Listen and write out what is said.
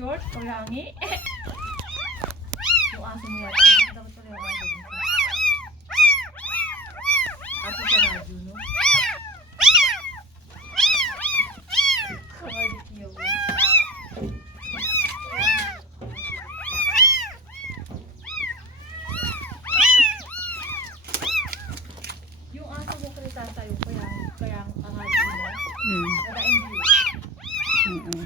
short, kulangi. Yung aso mo yata. Ang dapat pala yung aso mo. Aso sa radyo, no? Kawalit niyo. Yung aso mo kasi sasayo, kaya ang radyo mo. Nada-enview.